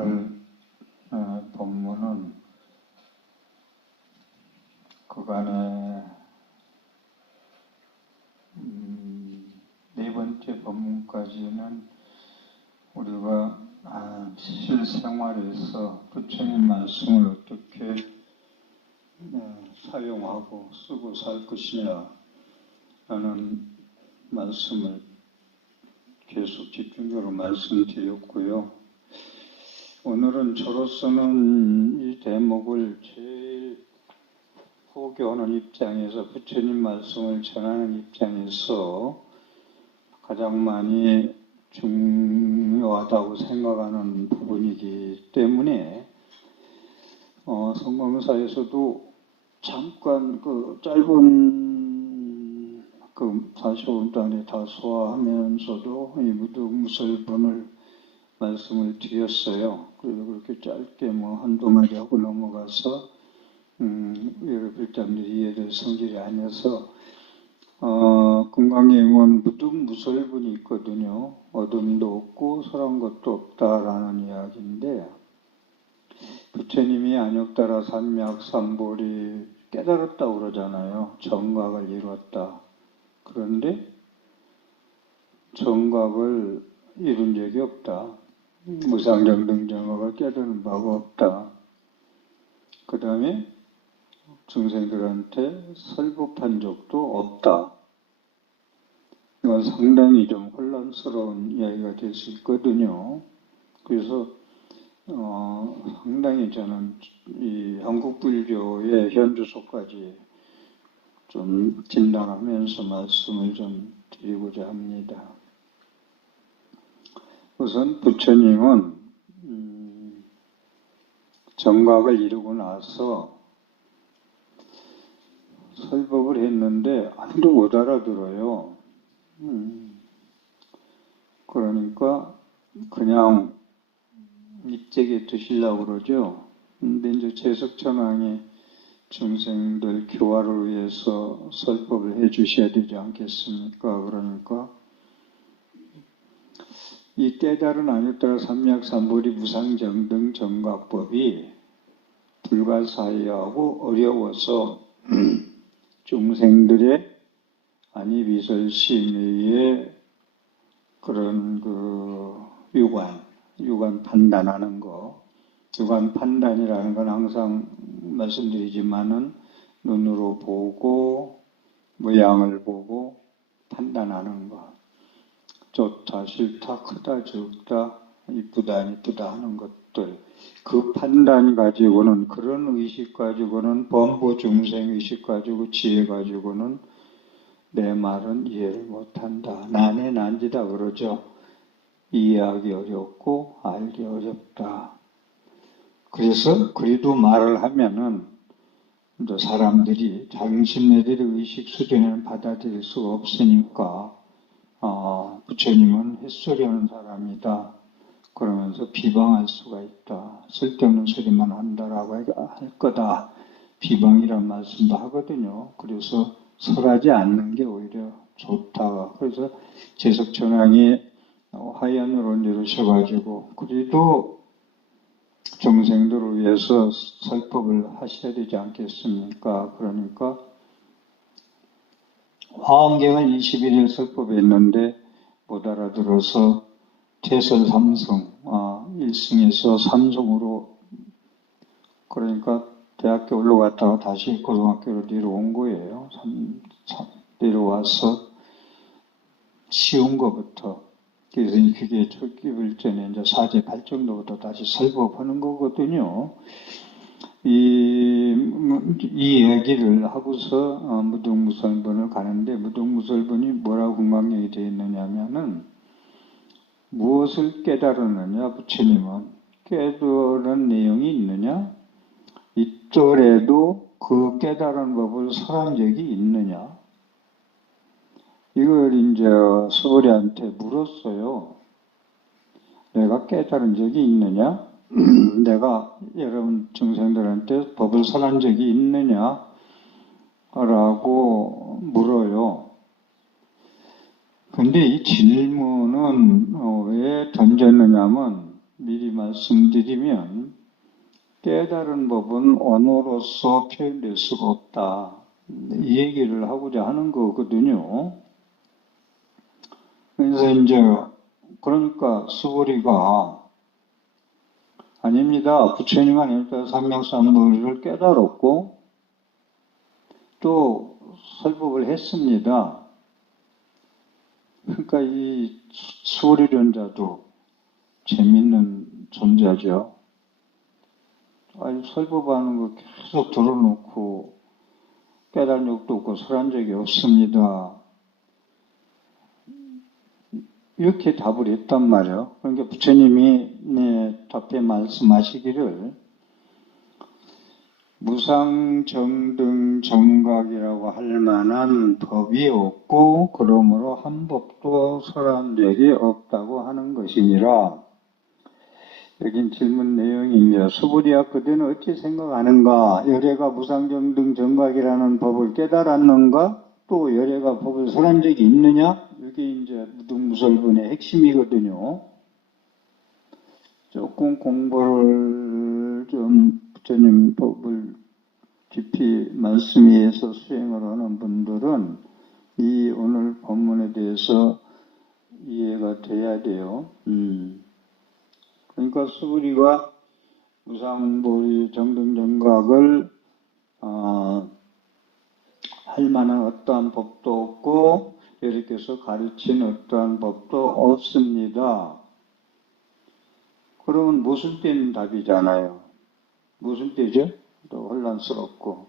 오늘 본문은 그간의 네 번째 본문까지는 우리가 실생활에서 부처님 말씀을 어떻게 사용하고 쓰고 살 것이냐 라는 말씀을 계속 집중적으로 말씀드렸고요. 오늘은 저로서는 이 대목을 제일 포교하는 입장에서, 부처님 말씀을 전하는 입장에서 가장 많이 중요하다고 생각하는 부분이기 때문에 성광사에서도 잠깐 짧은 45분 동안에 다 소화하면서도 이 무득무설본을 말씀을 드렸어요. 그리고 그렇게 짧게 한두 마디 하고 넘어가서 여러 글자들이 이해될 성질이 아니어서 금강경은 무득무설본이 있거든요. 어둠도 없고 설한 것도 없다라는 이야기인데, 부처님이 안욕따라 삼맥삼보리 깨달았다고 그러잖아요. 정각을 이뤘다. 그런데 정각을 이룬 적이 없다. 무상정등정각을 깨달은 바가 없다. 그 다음에 중생들한테 설법한 적도 없다. 이건 상당히 좀 혼란스러운 이야기가 될 수 있거든요. 그래서 상당히 저는 이 한국불교의 현주소까지 좀 진단하면서 말씀을 좀 드리고자 합니다. 우선 부처님은 정각을 이루고 나서 설법을 했는데 아무도 못 알아들어요. 그러니까 그냥 입재게 드시려고 그러죠. 근데 이제 제석천왕이 중생들 교화를 위해서 설법을 해 주셔야 되지 않겠습니까? 그러니까 이 깨달은 안욕따라 삼맥삼보리 무상정등 정각법이 불가사의하고 어려워서 중생들의 안이비설심의 그런 유관 판단하는 거, 유관 판단이라는 건 항상 말씀드리지만은 눈으로 보고 모양을 보고 판단하는 거, 좋다 싫다 크다 적다 이쁘다 안 이쁘다 하는 것들, 그 판단 가지고는, 그런 의식 가지고는, 범부 중생 의식 가지고 지혜 가지고는 내 말은 이해를 못한다. 난해 난지다 그러죠. 이해하기 어렵고 알기 어렵다. 그래서 그래도 말을 하면은 사람들이 자신네들의 의식 수준에는 받아들일 수가 없으니까 부처님은 햇소리하는 사람이다 그러면서 비방할 수가 있다. 쓸데없는 소리만 한다라고 할 거다. 비방이란 말씀도 하거든요. 그래서 설하지 않는 게 오히려 좋다. 그래서 제석천왕이 화연으로 이루셔가지고 그래도 중생들을 위해서 설법을 하셔야 되지 않겠습니까? 그러니까 화엄경을 21일 설법했는데 못 알아들어서 퇴설 3승, 1승에서 3승으로, 그러니까 대학교 올라갔다가 다시 고등학교로 내려온 거예요. 내려와서 쉬운 것부터, 그래서 그게 초기불 전에 이제 사제 발정도부터 다시 설법하는 거거든요. 이 얘기를 하고서 무득무설본을 가는데, 무득무설본이 뭐라고 금강경이 되어 있느냐면은, 무엇을 깨달았느냐, 부처님은 깨달은 내용이 있느냐, 있더라도 그 깨달은 법을 설한 적이 있느냐, 이걸 이제 서울이한테 물었어요. 내가 깨달은 적이 있느냐? 내가 여러분 중생들한테 법을 설한 적이 있느냐? 라고 물어요. 근데 이 질문은 왜 던졌느냐면 미리 말씀드리면 깨달은 법은 언어로서 표현될 수가 없다. 이 얘기를 하고자 하는 거거든요. 그래서 이제 그러니까 수고리가 아닙니다. 부처님 아닙니다. 삼명삼보리를 깨달았고 또 설법을 했습니다. 그러니까 이 수고리론자도 재밌는 존재죠. 아니 설법하는 거 계속 들어놓고 깨달은 적도 없고 설한 적이 없습니다. 이렇게 답을 했단 말이에요. 그러니까 부처님이 답에 말씀하시기를 무상정등정각이라고 할 만한 법이 없고 그러므로 한 법도 설한 적이 없다고 하는 것이니라. 여긴 질문 내용이 이제 수부리야 그대는 어찌 생각하는가? 열애가 무상정등정각이라는 법을 깨달았는가? 또 열애가 법을 설한 적이 있느냐? 이게 이제 무등무설본의 핵심이거든요. 조금 공부를 좀 부처님 법을 깊이 말씀위에서 수행을 하는 분들은 이 오늘 법문에 대해서 이해가 돼야 돼요. 그러니까 수부리가 무상보리 정등정각을 할 만한 어떠한 법도 없고 여러께서 가르친 어떠한 법도 없습니다. 그러면 무슨 때는 답이잖아요. 무슨 때죠? 또 혼란스럽고.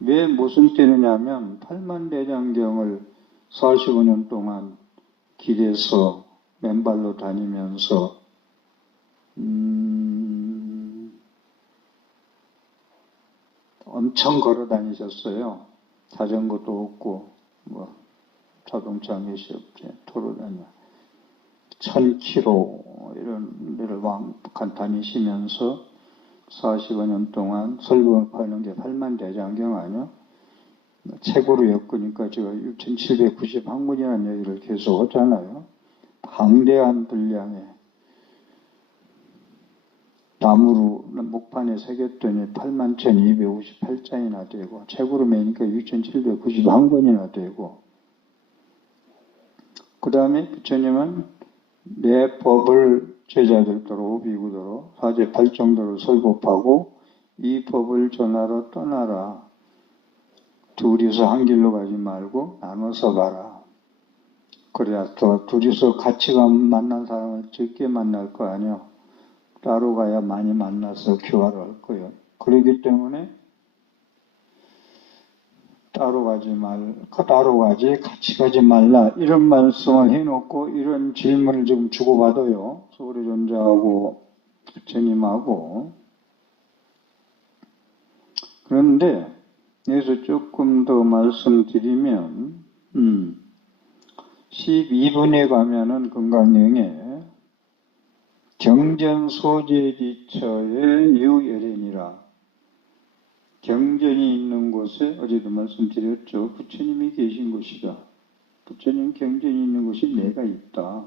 왜 무슨 때느냐면 8만대장경을 45년 동안 길에서 맨발로 다니면서 엄청 걸어 다니셨어요. 자전거도 없고 뭐 자동차 몇이 없지. 도로다녀 1000km 이런 데를 왕복한 다니시면서 45년 동안 설법하는 게 8만대장경 아니요? 책으로 엮으니까 제가 6791권이라는 얘기를 계속 하잖아요. 방대한 분량의 나무로 목판에 새겼더니 81,258장이나 되고 책으로 매니까 6,791권이나 되고 그 다음에 부처님은 내 법을 제자들도로 비구도로 사제 8정도로 설법하고 이 법을 전하러 떠나라. 둘이서 한 길로 가지 말고 나눠서 가라. 그래야 또 둘이서 같이 만난 사람을 적게 만날 거 아니요. 따로 가야 많이 만나서 교화를 할 거예요. 그렇기 때문에 따로 가지 같이 가지 말라. 이런 말씀을 해놓고 이런 질문을 좀 주고받아요. 소리존자하고 부처님하고. 그런데 여기서 조금 더 말씀드리면 12분에 가면은 금강경에 경전소재기처의 유열행이라 경전이 있는 곳에 어제도 말씀드렸죠. 부처님이 계신 곳이다. 부처님 경전이 있는 곳이 내가 있다.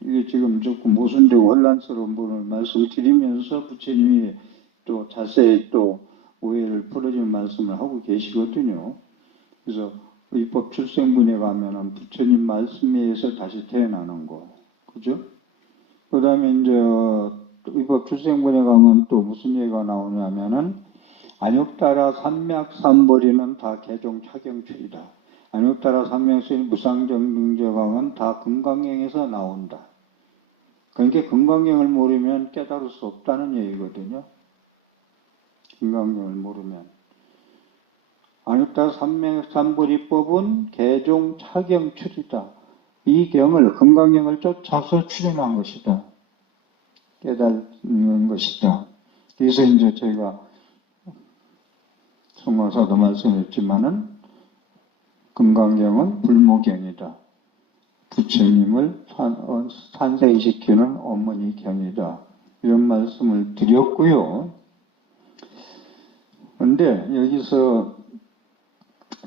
이게 지금 조금 모순되고 혼란스러운 부분을 말씀드리면서 부처님이 또 자세히 또 오해를 풀어주는 말씀을 하고 계시거든요. 그래서 의법 출생분에 가면은 부처님 말씀에 의해서 다시 태어나는 거. 그죠? 그 다음에 이제 의법 출생분에 가면 또 무슨 얘기가 나오냐면은 안욕따라 삼맥삼벌이는 다 개종 차경출이다. 안욕따라 삼맥삼 무상정등정각은 다 금강경에서 나온다. 그러니까 금강경을 모르면 깨달을 수 없다는 얘기거든요. 금강경을 모르면. 안욕따라 삼맥삼벌이법은 개종 차경출이다. 이 경을 금강경을 쫓아서 출현한 것이다. 깨닫는 것이다. 그래서 이제 제가 성화사도 말씀했지만은 금강경은 불모경이다. 부처님을 산생시키는 어머니 경이다. 이런 말씀을 드렸고요. 그런데 여기서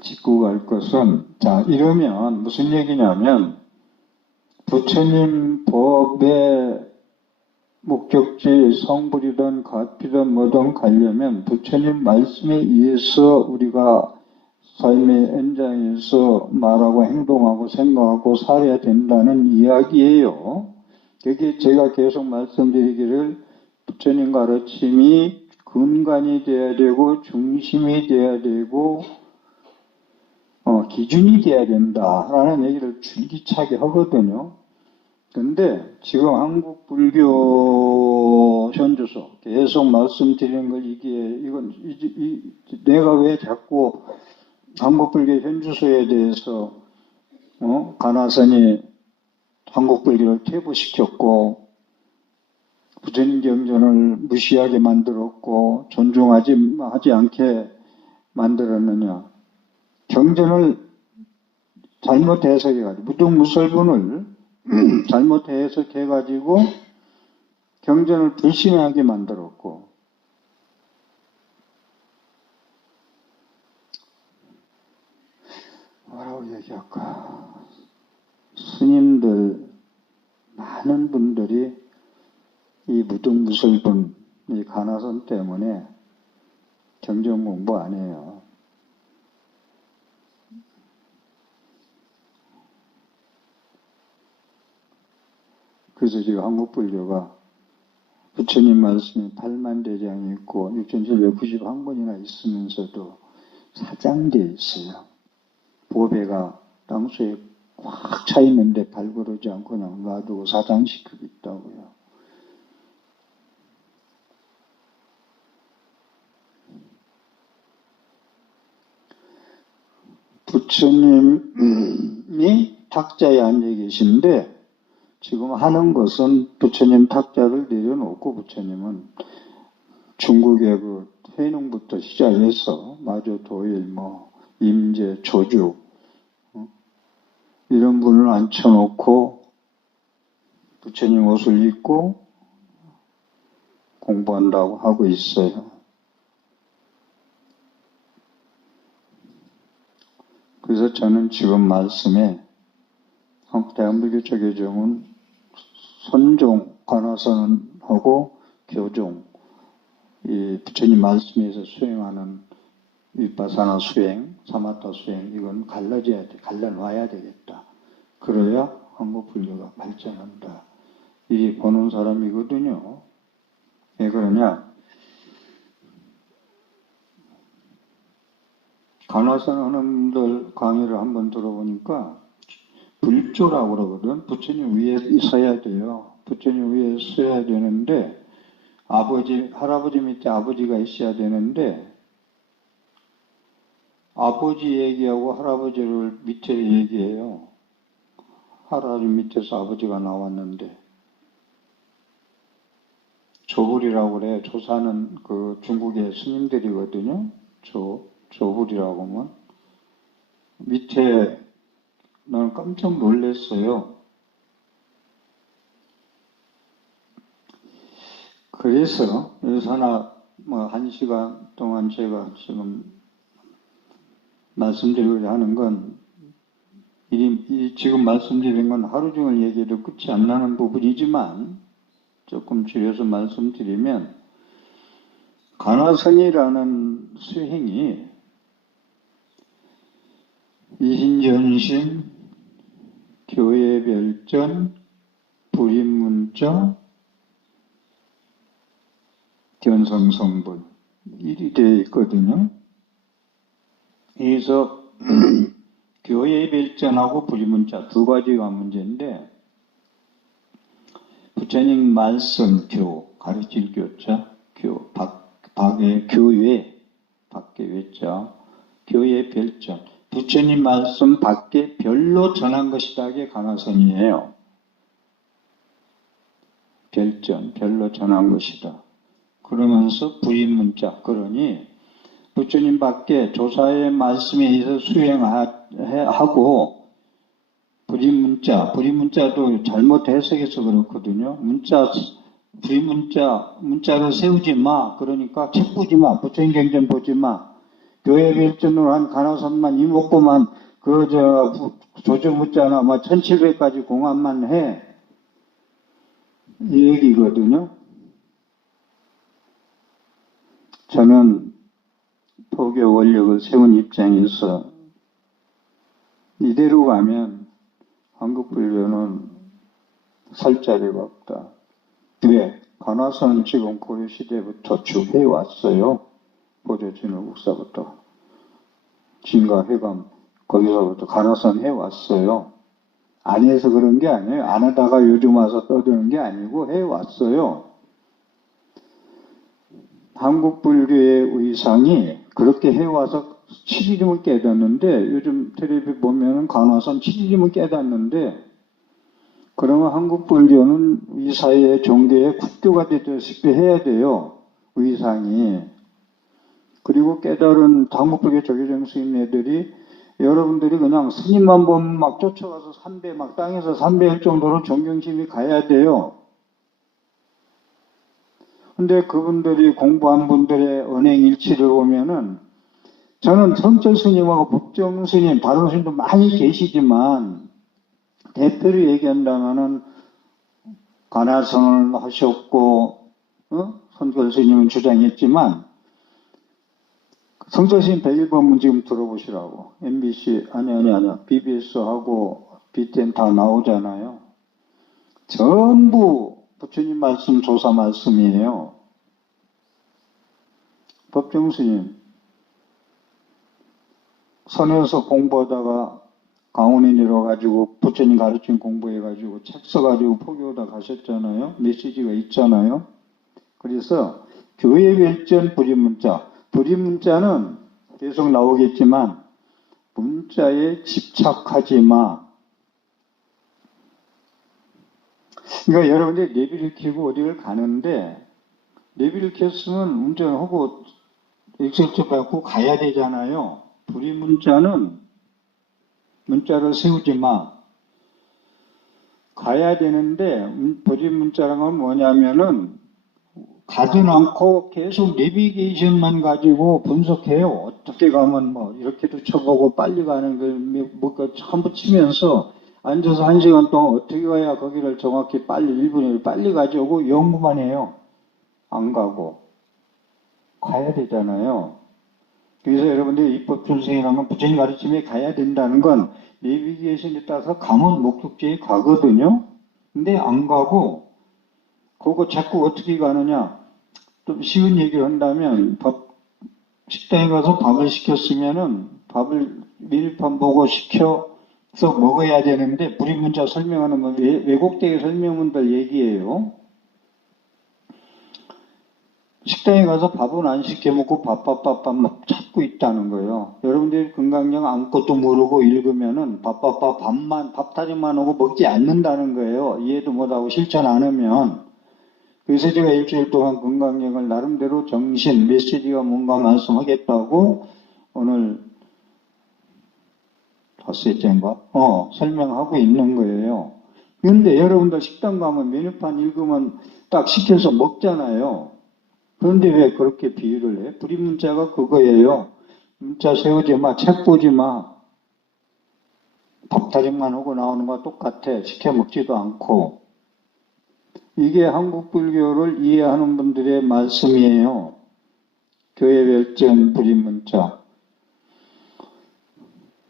짚고 갈 것은 자 이러면 무슨 얘기냐면 부처님 법의 목적지 성불이든 가피든 뭐든 가려면 부처님 말씀에 의해서 우리가 삶의 현장에서 말하고 행동하고 생각하고 살아야 된다는 이야기예요. 그게 제가 계속 말씀드리기를 부처님 가르침이 근간이 돼야 되고 중심이 돼야 되고 기준이 돼야 된다라는 얘기를 줄기차게 하거든요. 근데 지금 한국 불교 현주소 계속 말씀드리는 걸 내가 왜 자꾸 한국 불교 현주소에 대해서 가나선이 한국 불교를 퇴보시켰고 부처님 경전을 무시하게 만들었고 존중하지 않게 만들었느냐. 경전을 잘못 해석해가지고 무등무설분을 잘못 해석해가지고 경전을 불신하게 만들었고 뭐라고 얘기할까. 스님들 많은 분들이 이 무등무설분 이 가나선 때문에 경전 공부 안 해요. 그래서 지금 한국 불교가 부처님 말씀이 8만 대장이 있고 6,791권이나 있으면서도 사장되어 있어요. 보배가 땅속에 꽉 차 있는데 발그러지 않고 그냥 놔두고 사장시키고 있다고요. 부처님이 탁자에 앉아 계신데 지금 하는 것은 부처님 탁자를 내려놓고 부처님은 중국의 그 회농부터 시작해서 마조, 도일, 임재, 조주 이런 분을 앉혀놓고 부처님 옷을 입고 공부한다고 하고 있어요. 그래서 저는 지금 말씀에 대한불교 교정은 선종, 관화선하고 교종, 이 부처님 말씀에서 수행하는 위파사나 수행, 사마타 수행, 이건 갈라져야 돼. 갈라놔야 되겠다. 그래야 한국 불교가 발전한다. 이게 보는 사람이거든요. 왜 그러냐? 관화선 하는 분들 강의를 한번 들어보니까 불조라고 그러거든. 부처님 위에 서야 돼요. 부처님 위에 서야 되는데 할아버지 밑에 아버지가 있어야 되는데 아버지 얘기하고 할아버지를 밑에 얘기해요. 할아버지 밑에서 아버지가 나왔는데 조불이라고 그래. 조사는 그 중국의 스님들이거든요. 조불이라고 하면 밑에 나는 깜짝 놀랐어요. 그래서 하나 1시간 동안 제가 지금 말씀드리고자 하는 건 지금 말씀드린 건 하루 종일 얘기해도 끝이 안 나는 부분이지만 조금 줄여서 말씀드리면 간화선이라는 수행이 이신전심, 교회별전, 불임문자, 견성성불 일이 되어 있거든요. 그래서 교회별전하고 불임문자 두 가지가 문제인데 부처님 말씀 가르칠 교자, 밖에 교회, 밖에 외자, 교회 별전, 부처님 말씀 밖에 별로 전한 것이다. 게 간화선이에요. 별전, 별로 전한 것이다. 그러면서 부인문자, 그러니 부처님 밖에 조사의 말씀에 의해서 수행하고 부인문자도 잘못 해석해서 그렇거든요. 문자를 세우지 마. 그러니까 책 보지 마. 부처님 경전 보지 마. 교회 별전으로 한 간화선만 이목구만 조정문자나 1700까지 공안만 해. 이 얘기거든요. 저는 포교 원력을 세운 입장에서 이대로 가면 한국 불교는 설 자리가 없다. 왜? 관화선 지금 고려시대부터 쭉 해왔어요. 보조진을 국사부터. 진가회감 거기서부터 관화선 해왔어요. 안 해서 그런 게 아니에요. 안 하다가 요즘 와서 떠드는 게 아니고 해왔어요. 한국 불교의 의상이 그렇게 해와서 7일이면 깨닫는데 요즘 텔레비 보면은 관화선 7일이면 깨닫는데 그러면 한국 불교는 이 사회의 종교의 국교가 되다시피 해야 돼요. 의상이. 그리고 깨달은 한국 불교 조계종 스님네들이 여러분들이 그냥 스님만 보면 막 쫓아가서 삼배 막 땅에서 삼배할 정도로 존경심이 가야 돼요. 근데 그분들이 공부한 분들의 언행일치를 보면은 저는 성철 스님하고 법정 스님, 다른 스님도 많이 계시지만 대표로 얘기한다면은 관화선을 하셨고 성철 스님은 주장했지만 성철 스님 101번문 지금 들어보시라고 MBC 아니야 BBS하고 BTN 다 나오잖아요. 전부 부처님 말씀 조사 말씀이에요. 법정 스님 선에서 공부하다가 강원에 내려가지고 부처님 가르친 공부해가지고 책 써가지고 포교하다 가셨잖아요. 메시지가 있잖아요. 그래서 교회 별전 불임문자. 불임문자는 계속 나오겠지만 문자에 집착하지 마. 그러니까 여러분들이 내비를 켜고 어디를 가는데 내비를 켰으면 운전하고 엑셀트 밟고 가야 되잖아요. 불임문자는 문자를 세우지 마. 가야 되는데 불임문자라는 건 뭐냐면은 가진 않고 계속 내비게이션만 가지고 분석해요. 어떻게 가면 뭐 이렇게도 쳐보고 빨리 가는 걸 뭔가 한번 치면서 앉아서 1시간 동안 어떻게 가야 거기를 정확히 빨리 1분에 빨리 가져오고 연구만 해요. 안 가고 가야 되잖아요. 그래서 여러분들이 입법준수행이라는 건 부처님 가르침에 가야 된다는 건 내비게이션에 따라서 가면 목적지에 가거든요. 근데 안 가고 그거 자꾸 어떻게 가느냐. 좀 쉬운 얘기를 한다면 식당에 가서 밥을 시켰으면은 밥을 메뉴판 보고 시켜서 먹어야 되는데 불임문자 설명하는 건 왜곡되게 설명문들 얘기예요. 식당에 가서 밥은 안 시켜 먹고 밥밥 막 찾고 있다는 거예요. 여러분들이 건강령 아무것도 모르고 읽으면은 밥만 밥타리만 하고 먹지 않는다는 거예요. 이해도 못하고 실천 안 하면. 그래서 제가 일주일 동안 건강령을 나름대로 정신, 메시지가 뭔가 말씀하겠다고 오늘 5회째인가? 설명하고 있는 거예요. 그런데 여러분들 식당 가면 메뉴판 읽으면 딱 시켜서 먹잖아요. 그런데 왜 그렇게 비유를 해? 불임문자가 그거예요. 문자 세우지 마, 책 보지 마. 밥타림만 하고 나오는 거와 똑같아. 시켜 먹지도 않고. 이게 한국 불교를 이해하는 분들의 말씀이에요. 교회 별전 불임문자.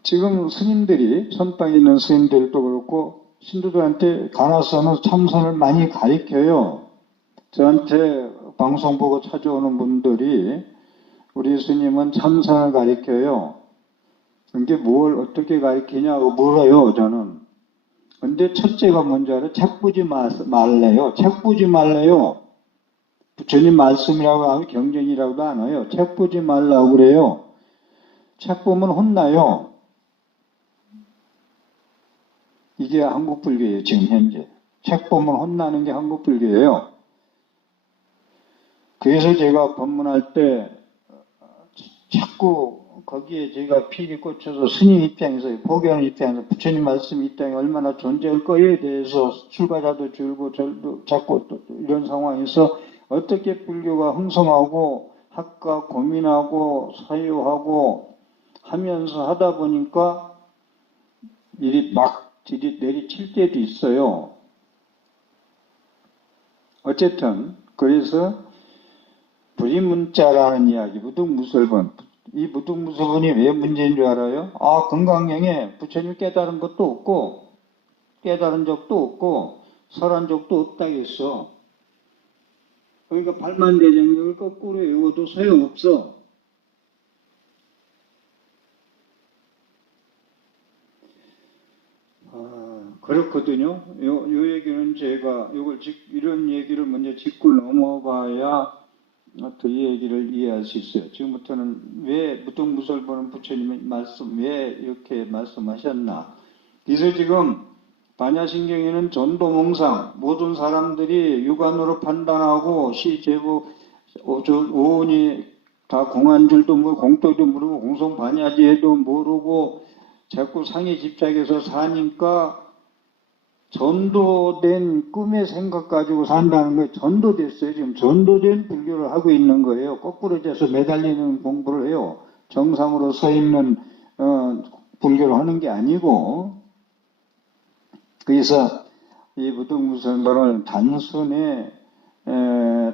지금 스님들이, 선방에 있는 스님들도 그렇고, 신도들한테 관화선은 참선을 많이 가르쳐요. 저한테 방송 보고 찾아오는 분들이 우리 스님은 참선을 가르쳐요. 이게 뭘 어떻게 가르치냐고 물어요, 저는. 근데 첫째가 뭔지 알아요? 책 보지 말래요. 책 보지 말래요. 부처님 말씀이라고 하고 경전이라고도 안 해요. 책 보지 말라고 그래요. 책 보면 혼나요. 이게 한국 불교예요, 지금 현재. 책 보면 혼나는 게 한국 불교예요. 그래서 제가 법문할 때 자꾸 거기에 제가 필이 꽂혀서 스님 입장에서, 포교하는 입장에서 부처님 말씀 입장에 얼마나 존재할 거에 대해서 출가자도 줄고 자꾸 이런 상황에서 어떻게 불교가 흥성하고 학과 고민하고 사유하고 하면서 하다 보니까 일이 막 내리칠 때도 있어요. 어쨌든 그래서 불이문자라는 이야기, 무등무설본. 이 무등무설본이 왜 문제인 줄 알아요? 금강경에 부처님 깨달은 것도 없고 깨달은 적도 없고 설한 적도 없다겠어. 그러니까 발만대장경을 거꾸로 외워도 소용없어. 그렇거든요. 요 얘기는 제가 이런 얘기를 먼저 짚고 넘어가야 더 이 얘기를 이해할 수 있어요. 지금부터는 왜 무등무설보는 부처님의 말씀, 왜 이렇게 말씀하셨나. 그래서 지금 반야신경에는 전도몽상, 모든 사람들이 육안으로 판단하고 시제부 오온이 다 공한 줄도 모르고 공도도 모르고 공성반야지에도 모르고 자꾸 상해 집착해서 사니까 전도된 꿈의 생각 가지고 산다는 거예요. 전도됐어요. 지금 전도된 불교를 하고 있는 거예요. 거꾸로 돼서 매달리는 공부를 해요. 정상으로 서 있는 불교를 하는 게 아니고. 그래서 이 무등무설본을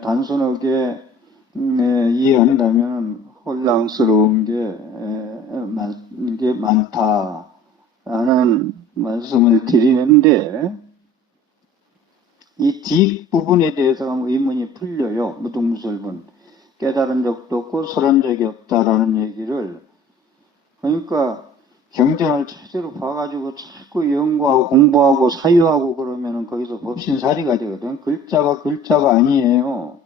단순하게 이해한다면 혼란스러운 게 많다라는 말씀을 드리는데, 이 뒷부분에 대해서 의문이 풀려요. 무등무설본. 깨달은 적도 없고 설한 적이 없다라는 얘기를. 그러니까 경전을 제대로 봐가지고 자꾸 연구하고 공부하고 사유하고 그러면은 거기서 법신사리가 되거든. 글자가 아니에요.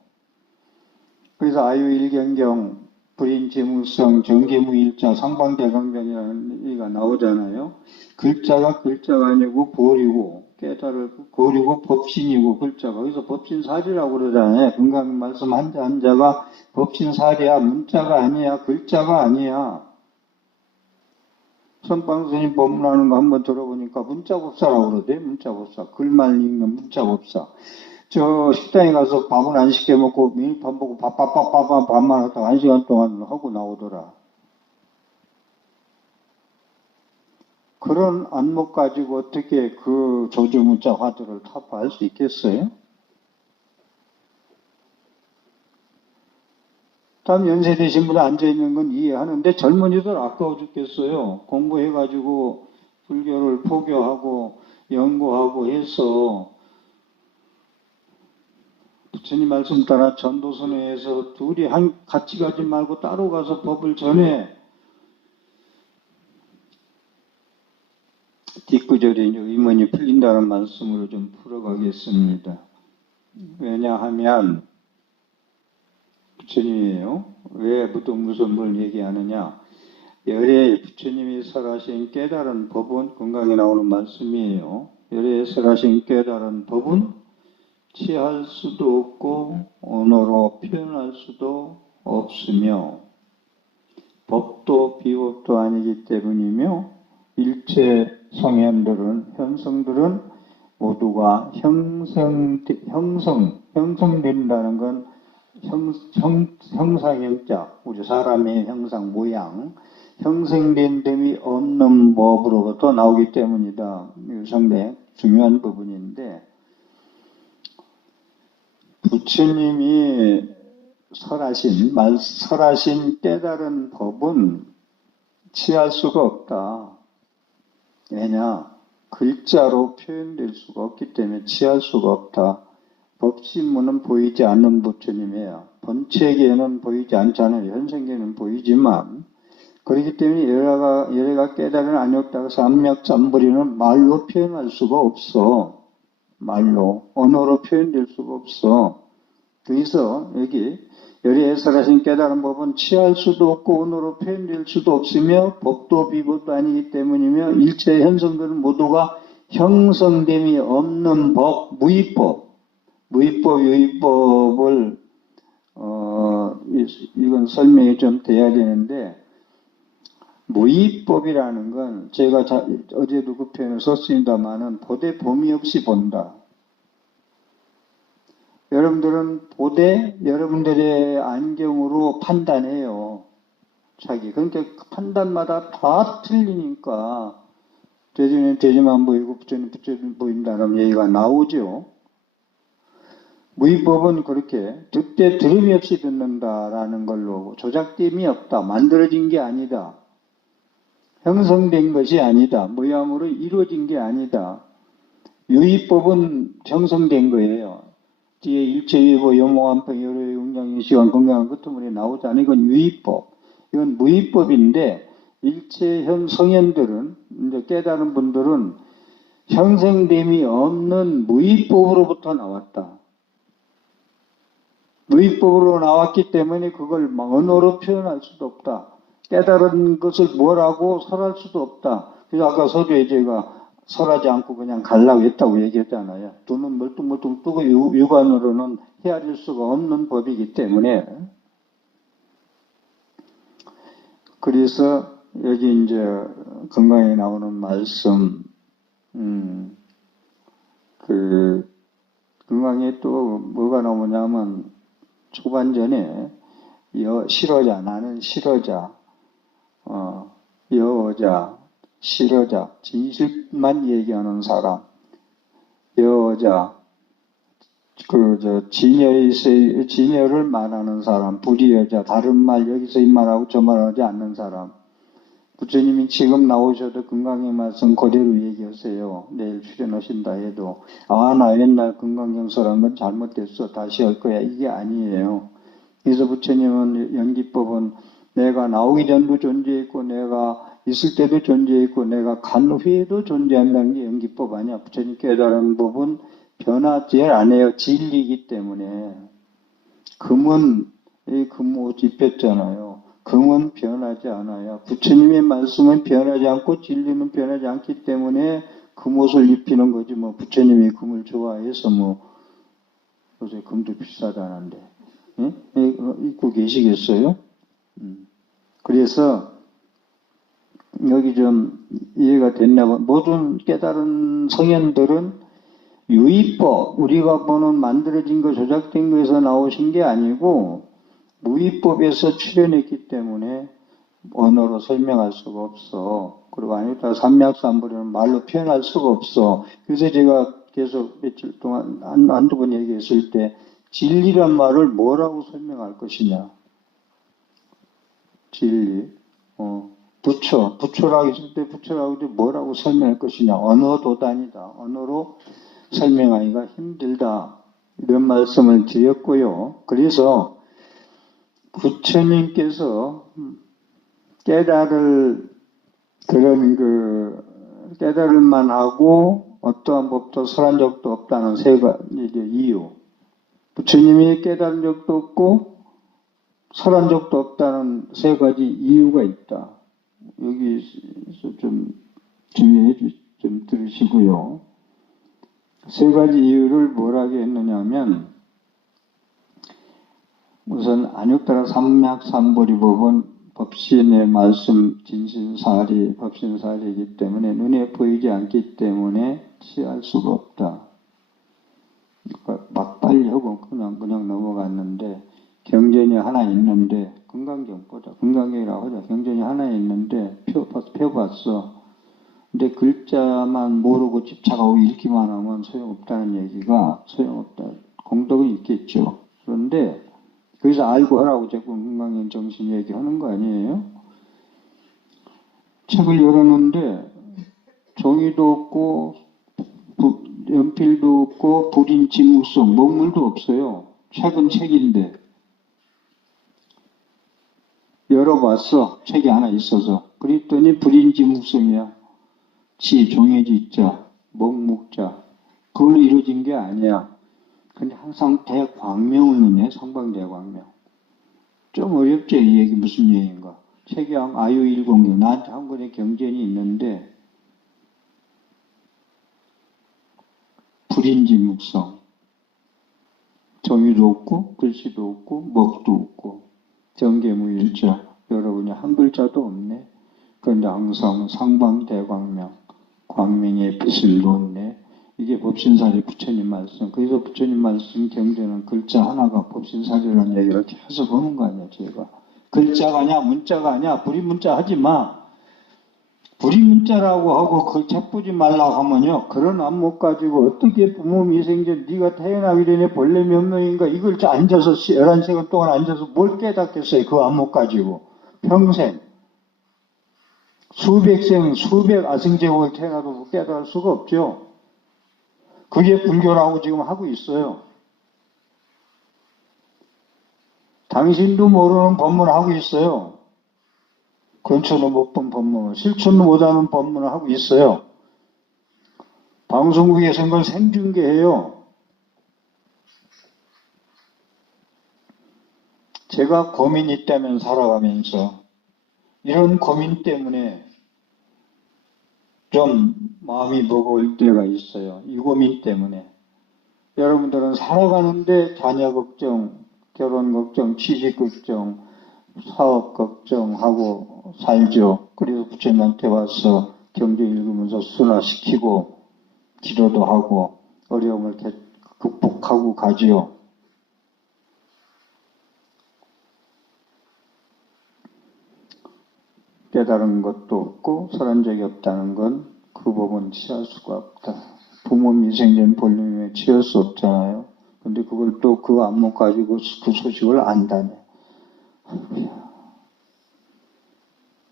그래서 아유일경경, 불인지무성, 정계무일자, 상방대강변이라는 얘기가 나오잖아요. 글자가 아니고 고리고, 고리고 법신이고 글자가. 거기서 법신사리라고 그러잖아요. 금강 말씀 한자가 법신사리야. 문자가 아니야. 글자가 아니야. 선방스님 법문하는 거 한번 들어보니까 문자법사라고 그러대. 문자법사. 글만 읽는 문자법사. 저 식당에 가서 밥은 안 시켜 먹고 메뉴판 보고 밥만 하다가 1시간 동안 하고 나오더라. 그런 안목 가지고 어떻게 그 조주문자 화두를 타파할 수 있겠어요? 다음 연세 되신 분 앉아있는 건 이해하는데 젊은이들 아까워 죽겠어요. 공부해가지고 불교를 포교하고 연구하고 해서 부처님 말씀 따라 전도선회에서 둘이 같이 가지 말고 따로 가서 법을 전해. 뒷구절에 의문이 풀린다는 말씀으로 좀 풀어가겠습니다. 왜냐하면 부처님이에요. 왜 무등무설본을 얘기하느냐. 열애에 부처님이 설하신 깨달은 법은 건강에 나오는 말씀이에요. 열애에 설하신 깨달은 법은 취할 수도 없고 언어로 표현할 수도 없으며 법도 비법도 아니기 때문이며 일체 현성들은 모두가 형성된다는 건 형상형자, 우리 사람의 형상, 모양, 형성된 됨이 없는 법으로부터 나오기 때문이다. 이거 상당히 중요한 부분인데, 부처님이 설하신 깨달은 법은 취할 수가 없다. 왜냐? 글자로 표현될 수가 없기 때문에 취할 수가 없다. 법신문은 보이지 않는 부처님이에요. 본체계는 보이지 않잖아요. 현생계는 보이지만, 그렇기 때문에 열애가 깨달은 안욕다가 삼맥삼불이는 말로 표현할 수가 없어. 말로, 언어로 표현될 수가 없어. 그래서 여기 열애에 설하신 깨달은 법은 취할 수도 없고 언어로 표현될 수도 없으며 법도 비법도 아니기 때문이며 일체 현성들은 모두가 형성됨이 없는 법, 무위법, 유위법을 이건 설명이 좀 돼야 되는데, 무위법이라는 건 제가 어제도 그 표현을 썼습니다만은 보되 범위 없이 본다. 여러분들은 보되 여러분들의 안경으로 판단해요. 그러니까 그 판단마다 다 틀리니까 대전은 대전만 보이고 부처는 부처는 보인다는 얘기가 나오죠. 무위법은 그렇게 듣되 들음이 없이 듣는다라는 걸로 조작됨이 없다. 만들어진 게 아니다. 형성된 것이 아니다. 모양으로 이루어진 게 아니다. 유의법은 형성된 거예요. 뒤에 일체유의보, 영몽한평, 여로의 용량의 시간, 건강한 끝머리에 나오지 않은 이건 유의법. 이건 무의법인데 일체형 성현들은 이제 깨달은 분들은 형성됨이 없는 무의법으로부터 나왔다. 무의법으로 나왔기 때문에 그걸 언어로 표현할 수도 없다. 깨달은 것을 뭐라고 설할 수도 없다. 그래서 아까 서두에 제가 설하지 않고 그냥 가려고 했다고 얘기했잖아요. 두 눈 멀뚱멀뚱 뜨고 육안으로는 헤아릴 수가 없는 법이기 때문에. 그래서 여기 이제 건강에 나오는 말씀, 건강에 또 뭐가 나오냐면 초반전에 실어자, 나는 실어자, 여자, 실어자, 진실만 얘기하는 사람, 여자, 진여를 말하는 사람, 불의여자, 다른 말, 여기서 이 말하고 저 말하지 않는 사람. 부처님이 지금 나오셔도 건강의 말씀 그대로 얘기하세요. 내일 출연하신다 해도, 나 옛날 건강경설한 건 잘못됐어. 다시 할 거야. 이게 아니에요. 그래서 부처님은 연기법은 내가 나오기 전도 존재했고, 내가 있을 때도 존재했고, 내가 간 후에도 존재한다는 게 연기법 아니야. 부처님 깨달은 법은 변하지 않아요. 진리이기 때문에. 금은, 금옷 입혔잖아요. 금은 변하지 않아요. 부처님의 말씀은 변하지 않고 진리는 변하지 않기 때문에 금옷을 입히는 거지. 뭐 부처님이 금을 좋아해서 요새 금도 비싸다는데 입고 계시겠어요? 그래서 여기 좀 이해가 됐나 봐. 모든 깨달은 성현들은 유의법, 우리가 보는 만들어진 거 조작된 거에서 나오신 게 아니고 무의법에서 출현했기 때문에 언어로 설명할 수가 없어. 그리고 아니까 삼맥삼불이는 말로 표현할 수가 없어. 그래서 제가 계속 며칠 동안 한두 번 얘기했을 때 진리란 말을 뭐라고 설명할 것이냐. 진리. 부처라고 했을 때 부처라고 뭐라고 설명할 것이냐. 언어 도단이다. 언어로 설명하기가 힘들다. 이런 말씀을 드렸고요. 그래서 부처님께서 깨달을 만하고 어떠한 법도 설한 적도 없다는 세 가지 이유. 부처님이 깨달은 적도 없고 설한 적도 없다는 세 가지 이유가 있다. 여기서 좀 들으시고요. 세 가지 이유를 뭐라고 했느냐면 우선 안육따라 삼맥삼보리법은 법신의 말씀 진신사리, 법신사리이기 때문에 눈에 보이지 않기 때문에 취할 수가 없다. 그러니까 막빨리 하고 그냥 넘어갔는데 경전이 하나 있는데 건강경 보자. 건강경이라고 하자. 경전이 하나 있는데 펴봤어. 근데 글자만 모르고 집착하고 읽기만 하면 소용없다는 얘기가 소용없다. 공덕은 있겠죠. 그런데 거기서 알고 하라고 자꾸 건강경 정신 얘기하는 거 아니에요? 책을 열었는데 종이도 없고 연필도 없고 불인지무성 목물도 없어요. 책은 책인데 열어봤어. 책이 하나 있어서. 그랬더니 불인지무성이야. 종해지자 목묵자 그걸로 이루어진 게 아니야. 근데 항상 대광명을 넣네. 성방대광명. 좀 어렵죠. 이 얘기 무슨 얘기인가. 책양 아유일공경 나한테 한 권의 경전이 있는데 불인지묵성 종이도 없고 글씨도 없고 먹도 없고 정계무일자 여러분이 한 글자도 없네. 그런데 항상 상방대광명 광명의 빛을 놓네. 이게 법신사리 부처님 말씀. 그래서 부처님 말씀 경전은 글자 하나가 법신사리라는 얘기를 계속 보는 거 아니야, 제가. 글자가 아니야, 문자가 아니야, 불이 문자 하지 마. 불임자라고 하고 그걸 책보지 말라고 하면요. 그런 안목 가지고 어떻게 부모 미생전 네가 태어나기 전에 본래 몇 명인가 이걸 앉아서 11시간 동안 앉아서 뭘 깨닫겠어요. 그 안목 가지고. 평생. 수백 아승제국을 태어나도 깨달을 수가 없죠. 그게 불교라고 지금 하고 있어요. 당신도 모르는 법문을 하고 있어요. 근처도 못 본 법문을, 실천도 못하는 법문을 하고 있어요. 방송국에서는 그걸 생중계해요. 제가 고민이 있다면 살아가면서 이런 고민 때문에 좀 마음이 무거울 때가 있어요. 이 고민 때문에. 여러분들은 살아가는데 자녀 걱정, 결혼 걱정, 취직 걱정, 사업 걱정하고 살죠. 그래서 부처님한테 와서 경제 읽으면서 순화시키고 기도도 하고 어려움을 극복하고 가지요. 깨달은 것도 없고 설한 적이 없다는 건 그 법은 취할 수가 없다. 부모 미생전 본륜에 취할 수 없잖아요. 근데 그걸 또 그 안목 가지고 그 소식을 안다네.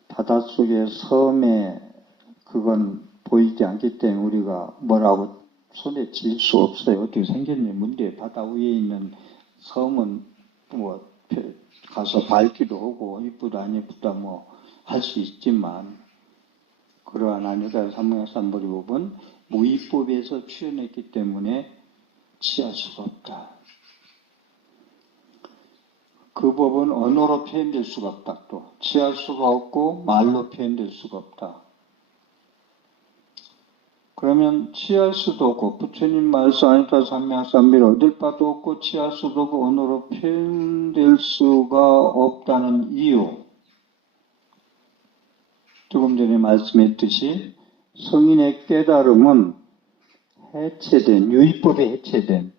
바닷속의 섬에 그건 보이지 않기 때문에 우리가 뭐라고 손에 쥘 수 없어요. 어떻게 생겼니? 문제 바다 위에 있는 섬은 뭐 가서 밟기도 하고 이쁘다 안 이쁘다 뭐 할 수 있지만 그러한 아니다 삼명삼보리법은 무위법에서 취해냈기 때문에 취할 수가 없다. 그 법은 언어로 표현될 수가 없다. 또 취할 수가 없고 말로 표현될 수가 없다. 그러면 취할 수도 없고 부처님 말씀 아니다 삼명삼비를 얻을 바도 없고 취할 수도 없고 언어로 표현될 수가 없다는 이유. 조금 전에 말씀했듯이 성인의 깨달음은 해체된, 유의법에 해체된,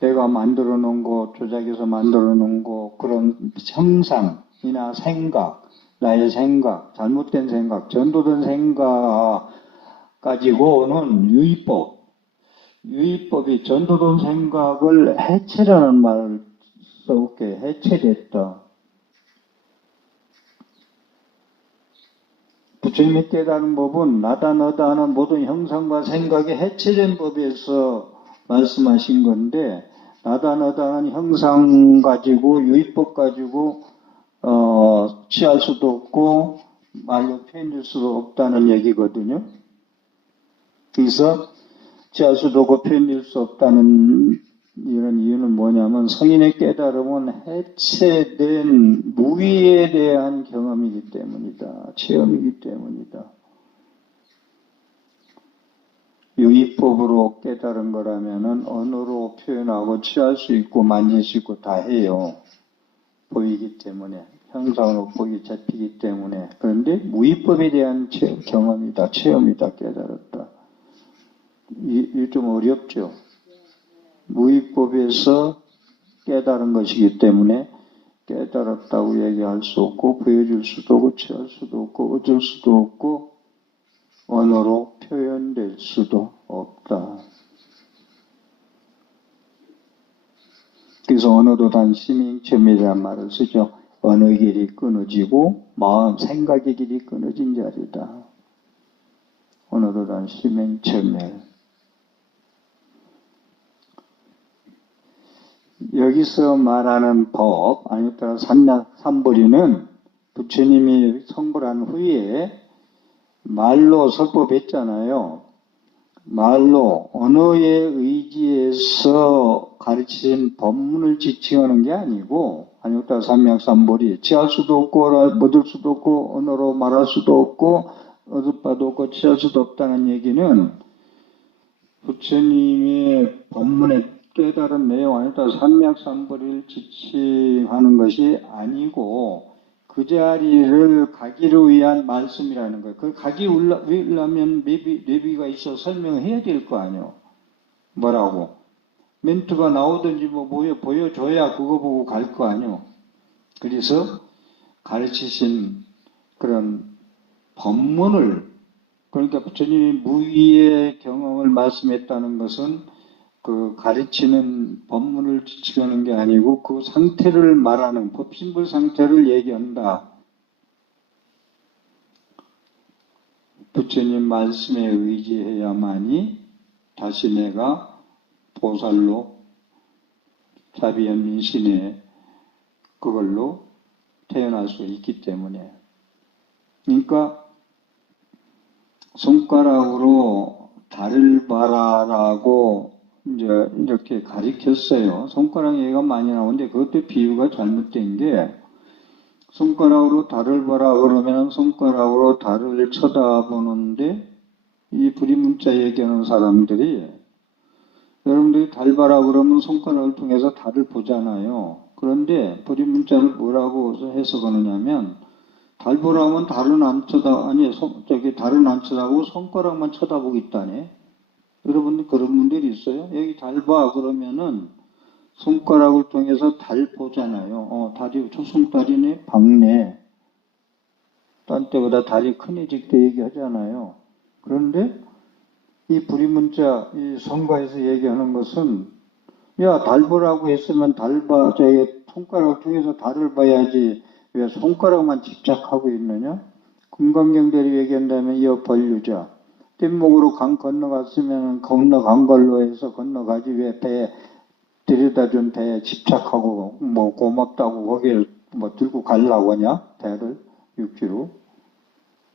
내가 만들어 놓은 거, 조작해서 만들어 놓은 거, 그런 형상이나 생각, 나의 생각, 잘못된 생각, 전도된 생각 가지고는 유의법이 전도된 생각을 해체라는 말을 써올게 해체됐다. 부처님이 깨달은 법은 나다 너다 하는 모든 형상과 생각이 해체된 법에서 말씀하신 건데 나다 너다 하는 형상 가지고 유의법 가지고 취할 수도 없고 말로 표현할 수도 없다는 얘기거든요. 그래서 취할 수도 없고 표현할 수 없다는 이런 이유는 뭐냐면 성인의 깨달음은 해체된 무위에 대한 경험이기 때문이다. 체험이기 때문이다. 유의법으로 깨달은 거라면은 언어로 표현하고 취할 수 있고 만질 수 있고 다 해요. 보이기 때문에 형상으로 보기 잡히기 때문에 그런데 무의법에 대한 경험이다. 체험이다. 깨달았다. 이게 좀 어렵죠. 무의법에서 깨달은 것이기 때문에 깨달았다고 얘기할 수 없고 보여줄 수도 없고 취할 수도 없고 얻을 수도 없고 언어로 표현될 수도 없다. 그래서 언어도 단 심행점이라는 말을 쓰죠. 언어 길이 끊어지고 마음 생각의 길이 끊어진 자리다. 언어도 단 심행점에 여기서 말하는 법, 아니면 따라 삼보리는 부처님이 성불한 후에 말로 설법했잖아요. 말로 언어에 의지해서 가르친 법문을 지칭하는 게 아니고, 아니면 따라 삼명삼보리, 취할 수도 없고 얻을 수도 없고 언어로 말할 수도 없고 얻을 바도 없고 취할 수도 없다는 얘기는 부처님의 법문에 깨달은 내용 아니다 삼명삼보리를 지칭하는 것이 아니고 그 자리를 가기를 위한 말씀이라는 거예요. 그 가기 위하면 내비가 있어 설명해야 될 거 아니에요. 뭐라고? 멘트가 나오든지 뭐 보여줘야 그거 보고 갈 거 아니에요. 그래서 가르치신 그런 법문을 그러니까 부처님이 무위의 경험을 말씀했다는 것은 그 가르치는 법문을 지칭하는 게 아니고 그 상태를 말하는 법신불 상태를 얘기한다. 부처님 말씀에 의지해야만이 다시 내가 보살로 자비연민신에 그걸로 태어날 수 있기 때문에. 그러니까 손가락으로 달을 봐라라고 이제 이렇게 가리켰어요. 손가락 얘기가 많이 나오는데 그것도 비유가 잘못된 게 손가락으로 달을 봐라 그러면 손가락으로 달을 쳐다보는데 이 불이문자 얘기하는 사람들이 여러분들이 달 봐라 그러면 손가락을 통해서 달을 보잖아요. 그런데 불이문자를 뭐라고 해석하느냐면 달 보라면 달은 안 달은 안 쳐다보고 손가락만 쳐다보겠다네. 여러분들 그런 분들이 있어요? 여기 달 봐 그러면은 손가락을 통해서 달 보잖아요. 달이 초승달이네, 밝네. 딴 때보다 달이 크네, 직대 얘기하잖아요. 그런데 이 불이문자, 이 성가에서 얘기하는 것은 야, 달 보라고 했으면 달 봐, 손가락을 통해서 달을 봐야지 왜 손가락만 집착하고 있느냐? 금강경대로 얘기한다면 이어 벌유자. 뗏목으로 강 건너갔으면 건너간 걸로 해서 건너가지 왜 배에 들여다준 배에 집착하고 뭐 고맙다고 거기를 뭐 들고 가려고 하냐? 배를 육지로.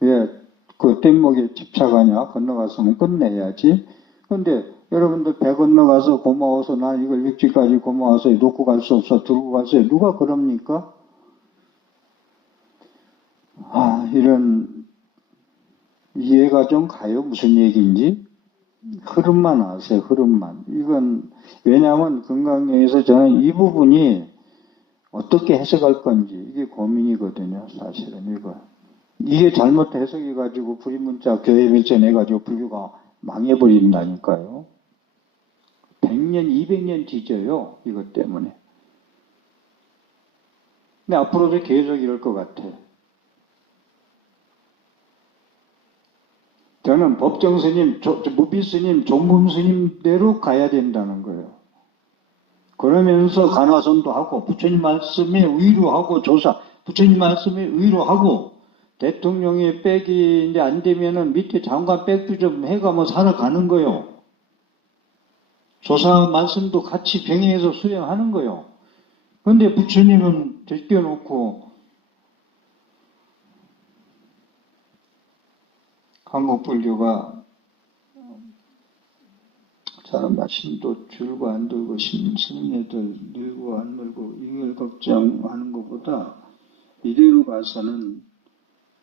왜 그 뗏목에 집착하냐? 건너갔으면 끝내야지. 근데 여러분들 배 건너가서 고마워서 난 이걸 육지까지 고마워서 놓고 갈 수 없어 들고 갔어요. 누가 그럽니까? 이런 이해가 좀 가요? 무슨 얘기인지? 흐름만 아세요, 흐름만. 이건, 왜냐하면 금강경에서 저는 이 부분이 어떻게 해석할 건지, 이게 고민이거든요, 사실은 이거. 이게 잘못 해석해가지고 불이문자 교회 발전해가지고 불교가 망해버린다니까요. 100년, 200년 뒤져요, 이것 때문에. 근데 앞으로도 계속 이럴 것 같아요. 저는 법정스님, 무비스님, 종범스님대로 가야 된다는 거예요. 그러면서 간화선도 하고 부처님 말씀에 의로하고 조사, 부처님 말씀에 의로하고 대통령이 백이 이제 안 되면은 밑에 장관 백도 좀 해가면 살아가는 거예요. 조사 말씀도 같이 병행해서 수행하는 거예요. 그런데 부처님은 제껴놓고 한국 불교가 사람 신도 줄고 안 들고 스님애들 늘고 안 늘고 이걸 걱정하는 것보다 이대로 가서는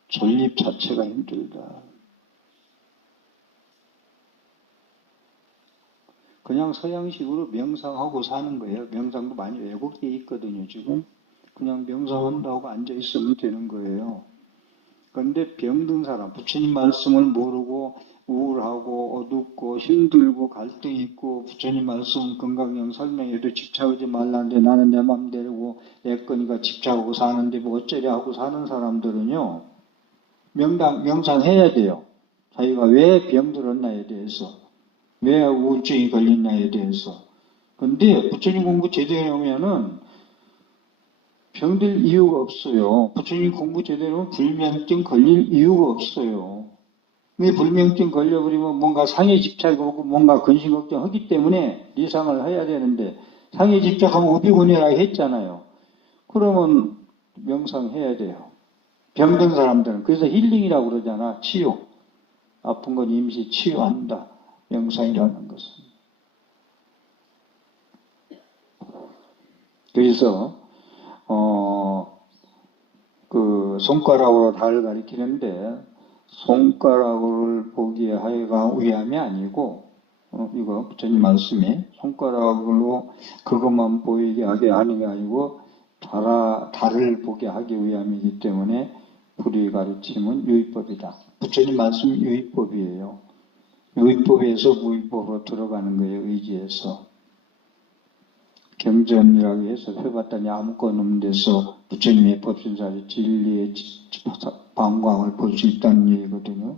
존립 자체가 힘들다. 그냥 서양식으로 명상하고 사는 거예요. 명상도 많이 왜곡되어 있거든요, 지금. 그냥 명상한다고 앉아있으면 되는 거예요. 그런데 병든 사람, 부처님 말씀을 모르고 우울하고 어둡고 힘들고 갈등이 있고 부처님 말씀 건강형 설명에도 집착하지 말라는데 나는 내 맘대로고 내 거니까 집착하고 사는데 뭐 어쩌려 하고 사는 사람들은요. 명상해야 돼요. 자기가 왜 병들었나에 대해서 왜 우울증이 걸렸나에 대해서. 근데 부처님 공부 제대로 하면은 병들 이유가 없어요. 부처님 공부 제대로 하면 불면증 걸릴 이유가 없어요. 왜 불면증 걸려버리면 뭔가 상해 집착이 오고 뭔가 근심 걱정하기 때문에 리상을 해야 되는데 상해 집착하면 우비곤이라고 했잖아요. 그러면 명상해야 돼요. 병든 사람들은. 그래서 힐링이라고 그러잖아. 치유. 아픈 건 임시 치유한다. 명상이라는 것은. 그래서 그 손가락으로 달을 가리키는데 손가락을 보기에 하여가 위함이 아니고 이거 부처님 말씀이 손가락으로 그것만 보이게 하게 하는 게 아니고 달을 보게 하기 위함이기 때문에 불의 가르침은 유의법이다. 부처님 말씀 유의법이에요. 유의법에서 무의법으로 들어가는 거예요. 의지에서. 경전이라고 해서 해봤더니 아무것도 없는 데서 부처님의 법신사의 진리의 방광을 볼 수 있다는 얘기거든요.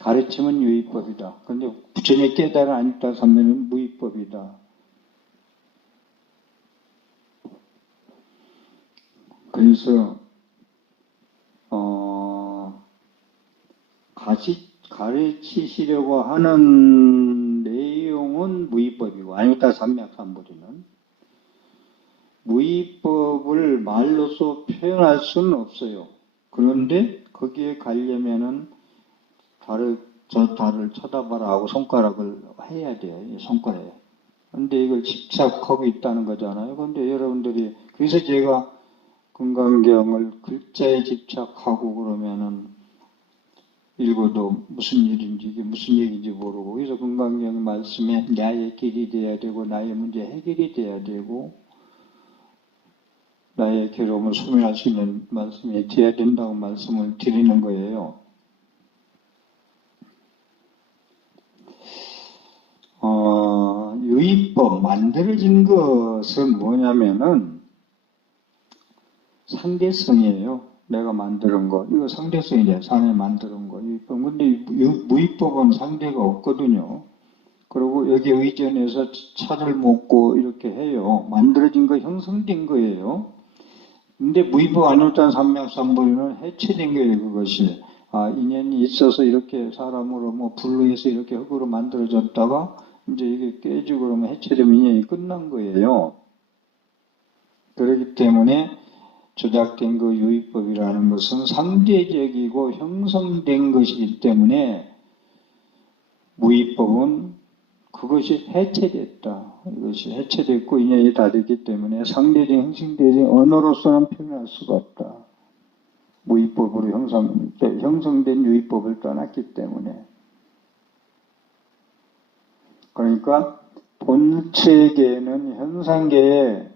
가르침은 유의법이다. 그런데 부처님의 깨달음 안 있다 하면 무의법이다. 그래서 가르치시려고 하는 내용은 무의법이고 아니었다 삼맥삼보리는 무의법을 말로서 표현할 수는 없어요. 그런데 거기에 가려면은 저 달을 쳐다봐라 하고 손가락을 해야 돼요. 손가락에. 근데 이걸 집착하고 있다는 거잖아요. 근데 여러분들이 그래서 제가 금강경을 글자에 집착하고 그러면은 읽어도 무슨 일인지 이게 무슨 얘기인지 모르고 그래서 금강경 말씀에 나의 길이 돼야 되고 나의 문제 해결이 돼야 되고 나의 괴로움을 소멸할 수 있는 말씀이 돼야 된다고 말씀을 드리는 거예요. 유의법 만들어진 것은 뭐냐면은 상대성이에요. 내가 만드는 거. 이거 상대성이죠. 사람이 만드는 거. 유의법. 근데 무의법은 상대가 없거든요. 그리고 여기 의전에서 차를 먹고 이렇게 해요. 만들어진 거, 형성된 거예요. 근데 무의법 아니었다는 삼맥삼보리는 해체된 거예요, 그것이. 인연이 있어서 이렇게 사람으로 불로 해서 이렇게 흙으로 만들어졌다가 이제 이게 깨지고 그러면 해체되면 인연이 끝난 거예요. 그렇기 때문에 조작된 그 유의법이라는 것은 상대적이고 형성된 것이기 때문에 무의법은 그것이 해체됐다. 이것이 해체됐고 인연이 다 됐기 때문에 상대적 형성되지 언어로서는 표현할 수가 없다. 무의법으로 형성된 유의법을 떠났기 때문에. 그러니까 본체계는 현상계의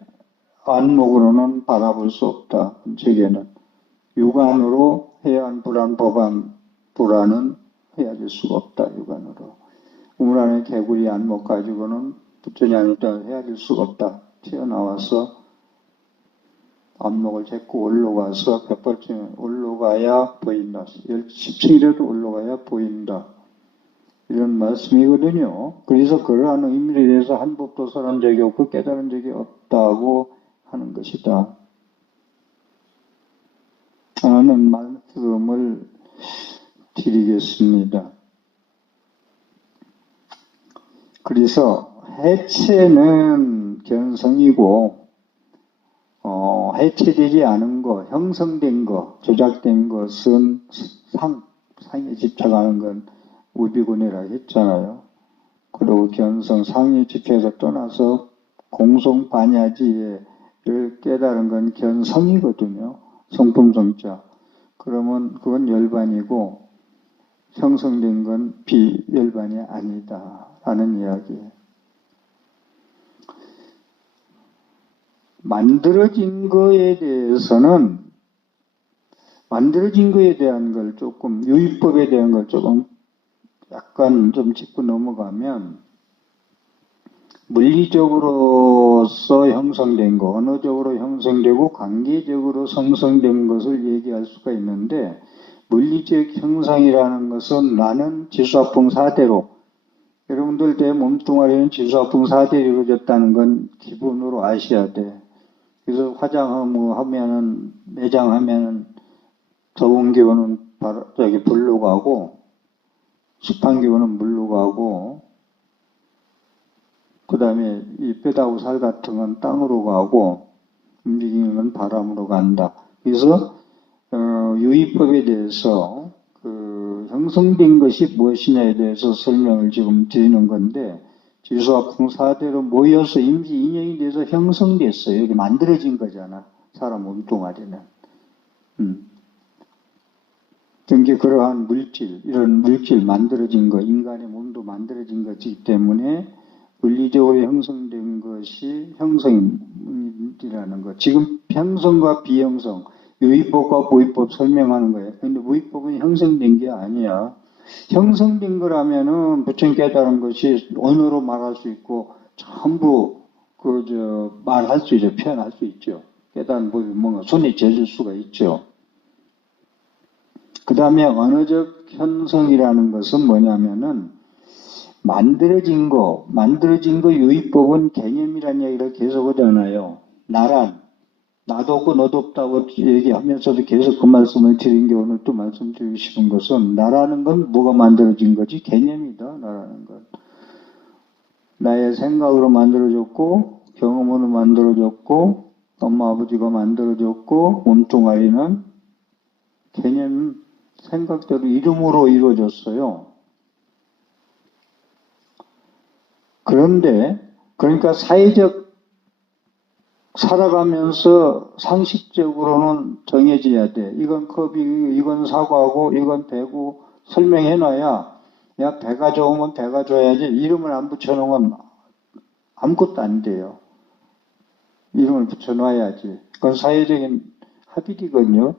안목으로는 바라볼 수 없다. 본체계는 육안으로 해안 불안 법안 불안은 헤아릴 수가 없다. 육안으로. 우물 안에 개구리 안목 가지고는 부처님 아니다 헤아릴 수가 없다. 튀어나와서 안목을 잡고 올라가서 벽벌층에 올라가야 보인다. 10층이라도 올라가야 보인다. 이런 말씀이거든요. 그래서 그러한 의미에 대해서 한 법도 설한 적이 없고 깨달은 적이 없다고 하는 것이다. 하는 말씀을 드리겠습니다. 그래서 해체는 견성이고 해체되지 않은 거, 형성된 거, 조작된 것은 상에 집착하는 건 우비군이라고 했잖아요. 그리고 견성, 상에 집착해서 떠나서 공성반야지를 깨달은 건 견성이거든요. 성품성자. 그러면 그건 열반이고 형성된 건 비열반이 아니다. 라는 이야기예요. 만들어진 거에 대해서는 만들어진 거에 대한 걸 조금 유의법에 대한 걸 조금 약간 좀 짚고 넘어가면 물리적으로서 형성된 거, 언어적으로 형성되고 관계적으로 성성된 것을 얘기할 수가 있는데 물리적 형상이라는 것은 나는 지수화풍 4대로 여러분들 내 몸뚱아리는 지수화풍 4대로 이루어졌다는 건 기본으로 아셔야 돼. 그래서 화장하면은 매장하면은 더운 기운은 불로 가고 습한 기운은 물로 가고 그 다음에 이 뼈다구 살 같은 건 땅으로 가고 움직이는 건 바람으로 간다. 그래서 유의법에 대해서 그 형성된 것이 무엇이냐에 대해서 설명을 지금 드리는 건데 지수화풍 4대로 모여서 임시 인연이 돼서 형성됐어요. 여기 만들어진 거잖아. 사람 몸뚱아리는. 그러니까 그러한 물질, 이런 물질 만들어진 거, 인간의 몸도 만들어진 것이기 때문에 물리적으로 형성된 것이 형성이라는 것. 지금 형성과 비형성, 유의법과 무의법 설명하는 거예요. 근데 무의법은 형성된 게 아니야. 형성된 거라면은 부처님 깨달은 것이 언어로 말할 수 있고 전부 말할 수 있죠. 표현할 수 있죠. 깨달은 법이 뭔가 손에 젖을 수가 있죠. 그 다음에 언어적 현성이라는 것은 뭐냐면은 만들어진 거 유의법은 개념이라는 얘기를 계속 하잖아요. 나도 없고 너도 없다고 얘기하면서도 계속 그 말씀을 드린 게 오늘 또 말씀드리고 싶은 것은 나라는 건 뭐가 만들어진 거지? 개념이다. 나라는 건. 나의 생각으로 만들어졌고 경험으로 만들어졌고 엄마 아버지가 만들어졌고 몸뚱아리는 개념 생각대로 이름으로 이루어졌어요. 그러니까 사회적 살아가면서 상식적으로는 정해져야 돼. 이건 컵이, 이건 사과고, 이건 배고 설명해놔야 야 배가 좋으면 배가 줘야지 이름을 안 붙여놓으면 아무것도 안 돼요. 이름을 붙여놔야지. 그건 사회적인 합의이거든요.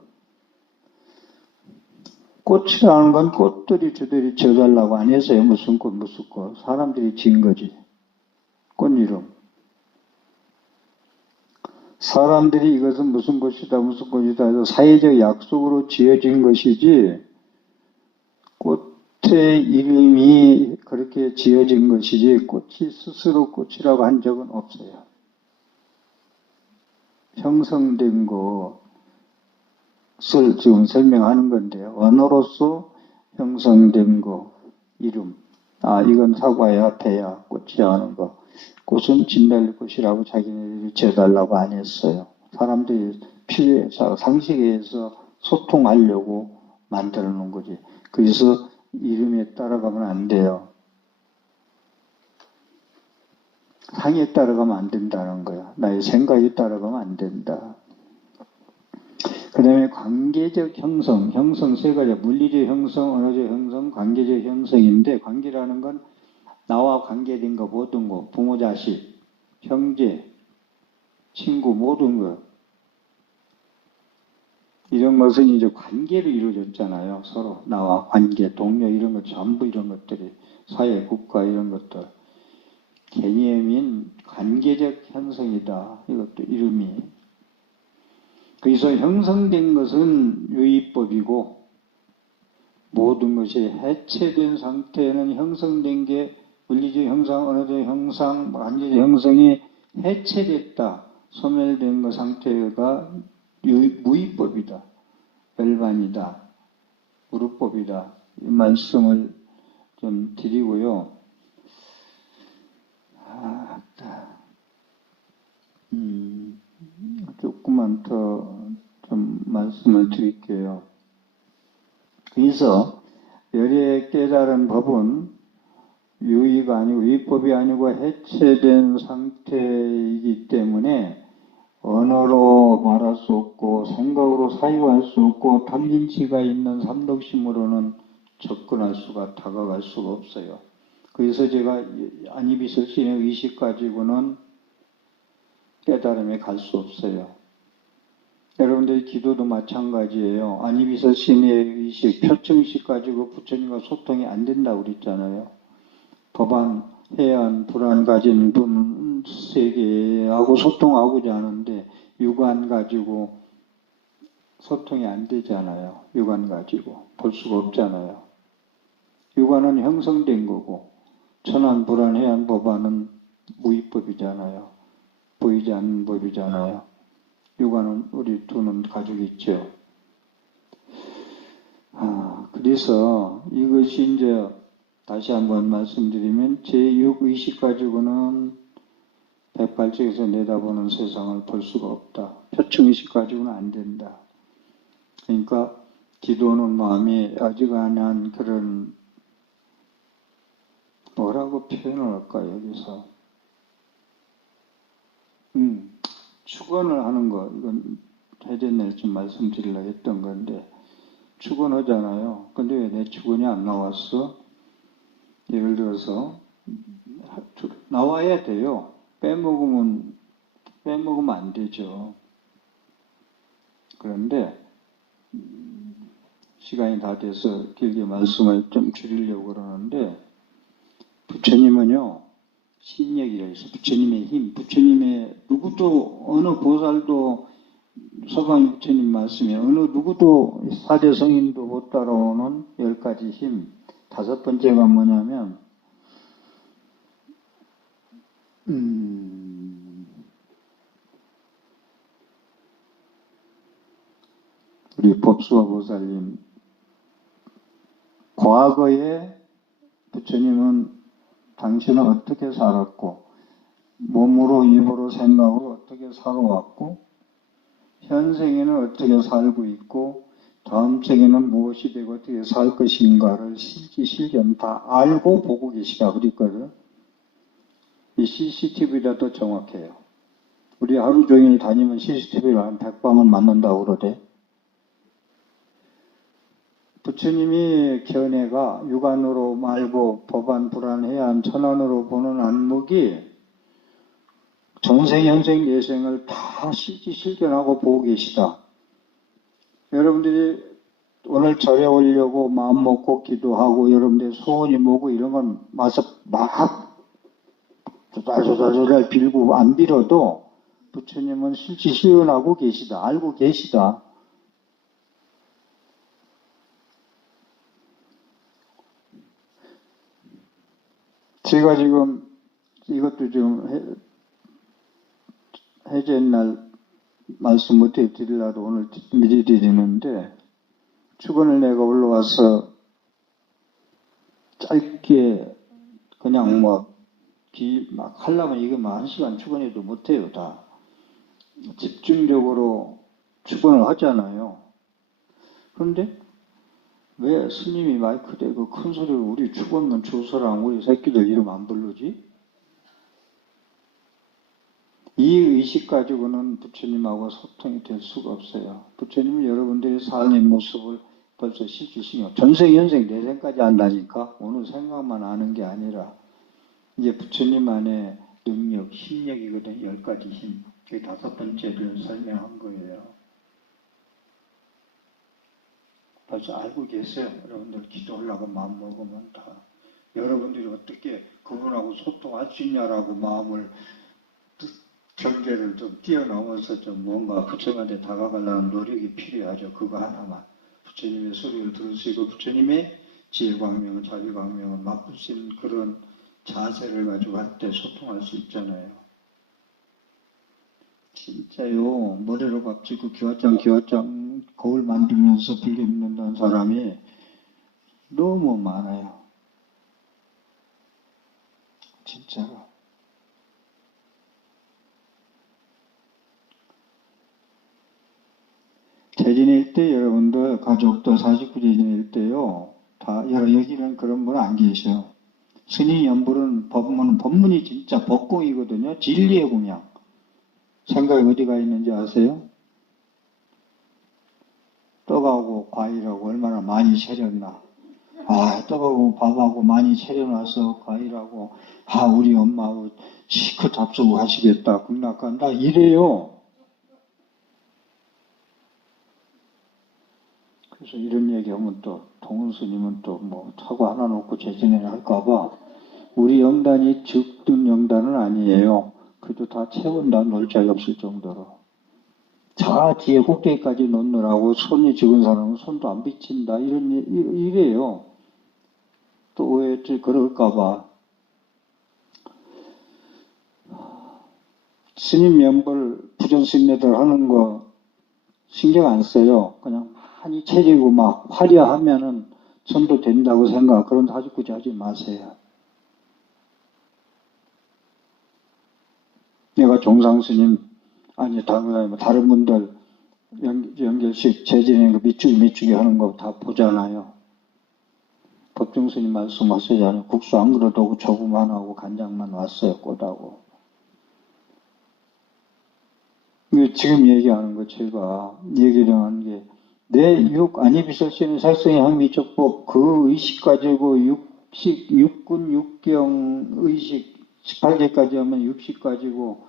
꽃이라는 건 꽃들이 주들이 지어달라고 안 했어요. 무슨 꽃. 사람들이 지은 거지. 꽃 이름. 사람들이 이것은 무슨 꽃이다 해서 사회적 약속으로 지어진 것이지 꽃의 이름이 그렇게 지어진 것이지 꽃이 스스로 꽃이라고 한 적은 없어요. 형성된 것을 지금 설명하는 건데요. 언어로서 형성된 거, 이름. 이건 사과야, 배야, 꽃이야 하는 거. 꽃은 진달래 꽃이라고 자기네들이 지어달라고 안 했어요. 사람들이 필요해서, 상식에 의해서 소통하려고 만들어 놓은 거지. 그래서 이름에 따라가면 안 돼요. 상에 따라가면 안 된다는 거야. 나의 생각에 따라가면 안 된다. 그 다음에 관계적 형성 세 가지. 물리적 형성, 언어적 형성, 관계적 형성인데 관계라는 건 나와 관계된 거 모든 거, 부모, 자식, 형제, 친구 모든 것 이런 것은 이제 관계로 이루어졌잖아요. 서로 나와 관계, 동료 이런 것 전부 이런 것들이 사회, 국가 이런 것들 개념인 관계적 형성이다. 이것도 이름이. 그래서 형성된 것은 유의법이고 모든 것이 해체된 상태는 형성된 게 물리적 형상, 언어적 형상, 관계적 형성이 해체됐다. 소멸된 것 상태가 무의법이다. 열반이다. 무르법이다. 이 말씀을 좀 드리고요. 조금만 더 좀 말씀을 드릴게요. 그래서 열의 깨달은 법은 유의가 아니고 유의법이 아니고 해체된 상태이기 때문에 언어로 말할 수 없고 생각으로 사유할 수 없고 탐진치가 있는 삼독심으로는 접근할 수가 다가갈 수가 없어요. 그래서 제가 안이비설신의 의식 가지고는 깨달음에 갈 수 없어요. 여러분들의 기도도 마찬가지예요. 안이비설신의 의식, 표청의식 가지고 부처님과 소통이 안 된다고 그랬잖아요. 법안, 해안, 불안 가진 분 세계하고 소통하고자 하는데 육안 가지고 소통이 안 되잖아요. 육안 가지고 볼 수가 없잖아요. 육안은 형성된 거고 천안, 불안, 해안, 법안은 무의법이잖아요. 보이지 않는 법이잖아요. 육안은 우리 두 눈 가지고 있죠. 그래서 이것이 이제 다시 한번 말씀드리면 제6의식 가지고는 108쪽에서 내다보는 세상을 볼 수가 없다. 표층의식 가지고는 안 된다. 그러니까 기도는 마음이 어지간한 그런 뭐라고 표현을 할까 여기서 축원을 하는 거 이건 해전에 좀 말씀드리려고 했던 건데 축원하잖아요. 근데 왜 내 축원이 안 나왔어? 예를 들어서 나와야 돼요. 빼먹으면 안 되죠. 그런데 시간이 다 돼서 길게 말씀을 좀 줄이려고 그러는데 부처님은요. 신력이라 해서 부처님의 힘, 부처님의 누구도 어느 보살도 서방 부처님 말씀에 어느 누구도 사대 성인도 못 따라오는 10가지 힘. 5번째가 뭐냐면 우리 법수화 보살님 과거에 부처님은 당신은 어떻게 살았고 몸으로 입으로 생각으로 어떻게 살아왔고 현생에는 어떻게 살고 있고 다음 생에는 무엇이 되고 어떻게 살 것인가를 실기실견 다 알고 보고 계시다 그랬거든. 이 CCTV보다 더 정확해요. 우리 하루 종일 다니면 CCTV를 한 100방은 맞는다고 그러대. 부처님이 견해가 육안으로 말고 법안 불안해안 천안으로 보는 안목이 전생, 현생, 예생을 다 실기실견하고 보고 계시다. 여러분들이 오늘 절에 오려고 마음 먹고 기도하고 여러분들의 소원이 뭐고 이런 건 와서 막 조달조달 빌고 안 빌어도 부처님은 실기실견하고 계시다. 알고 계시다. 제가 지금 이것도 지금 해제 날 말씀 못해 드리려도 오늘 미리 드리는데 축원을 내가 올라와서 짧게 그냥 막 하려면 이거 뭐 1시간 축원해도 못해요 다. 집중적으로 축원을 하잖아요. 그런데 왜 스님이 마이크 대고 큰 소리로 우리 축원문 주소랑 우리 새끼들 이름 안 부르지? 이 의식 가지고는 부처님하고 소통이 될 수가 없어요. 부처님은 여러분들의 삶의 모습을 벌써 실기시켜 전생, 현생, 내생까지 안다니까 오늘 생각만 아는 게 아니라 이게 부처님 안에 능력, 힘력이거든. 10가지 힘. 그게 5번째를 설명한 거예요. 벌써 알고 계세요. 여러분들 기도하려고 마음 먹으면 다. 여러분들이 어떻게 그분하고 소통할 수 있냐라고 마음을 경계를 좀 뛰어넘어서 좀 뭔가 부처님한테 다가가려는 노력이 필요하죠. 그거 하나만. 부처님의 소리를 들으시고 부처님의 지혜광명은 자비광명을 맛볼 수 있는 그런 자세를 가지고 할 때 소통할 수 있잖아요. 진짜요. 머리로 밥짓고 기와장 거울 만들면서 불교 믿는다는 사람이 너무 많아요. 진짜로. 재진일 때 여러분들 가족도 49재진일 때요. 다 여기는 그런 분 안 계셔요. 스님 연불은 법문이 진짜 법공이거든요. 진리의 공양. 생각이 어디가 있는지 아세요? 떡하고 과일하고 얼마나 많이 차렸나. 떡하고 밥하고 많이 차려놔서 과일하고 우리 엄마하고 시컷 잡수고 하시겠다. 극락간다. 이래요. 그래서 이런 얘기하면 또 동훈 스님은 또 뭐 사고 하나 놓고 재진을 할까봐 우리 영단이 즉든 영단은 아니에요. 그래도 다 채운다. 놀 자리 없을 정도로. 자 뒤에 꼭대기까지 놓느라고 손이 적은 사람은 손도 안 비친다. 이래요. 또 왜 그럴까봐. 스님 연불 부전스님들 하는 거 신경 안 써요. 그냥 많이 체리고 막 화려하면은 전도 된다고 생각. 그런 사주꾸지 하지 마세요. 내가 종상스님 다른 분들 연결식 재진행 밑주기 하는 거 다 보잖아요. 법정스님 말씀하시잖아요. 국수 안 그릇하고 조금만 하고 간장만 왔어요. 꽃하고. 지금 얘기하는 거 제가 얘기를 하는 게 내 안이비설시는 살성의 항미적법 그 의식 가지고 육군 육경 의식 18개까지 하면 육식 가지고